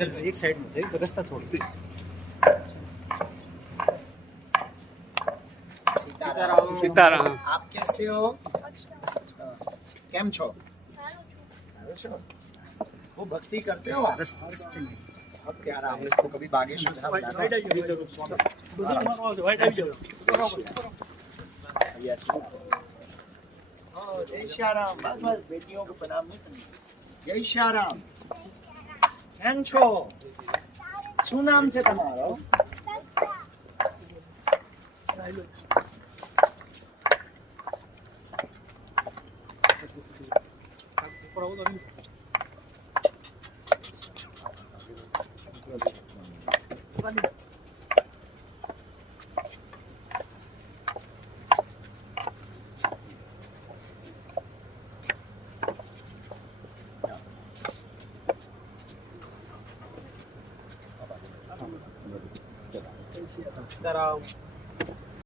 एक साइड में जाइए, रास्ता छोड़ दो। सीताराम। आप कैसे हो? केम छो? सारो छो? वो भक्ति करते हो? अब प्यारा है इसको, कभी बागेश्वर धाम जाना। यस। जय श्याराम। बस बस बेटियों को प्रणाम नहीं करना। जय श्याराम। કેમ છો? શું નામ છે તમારો? सीताराम।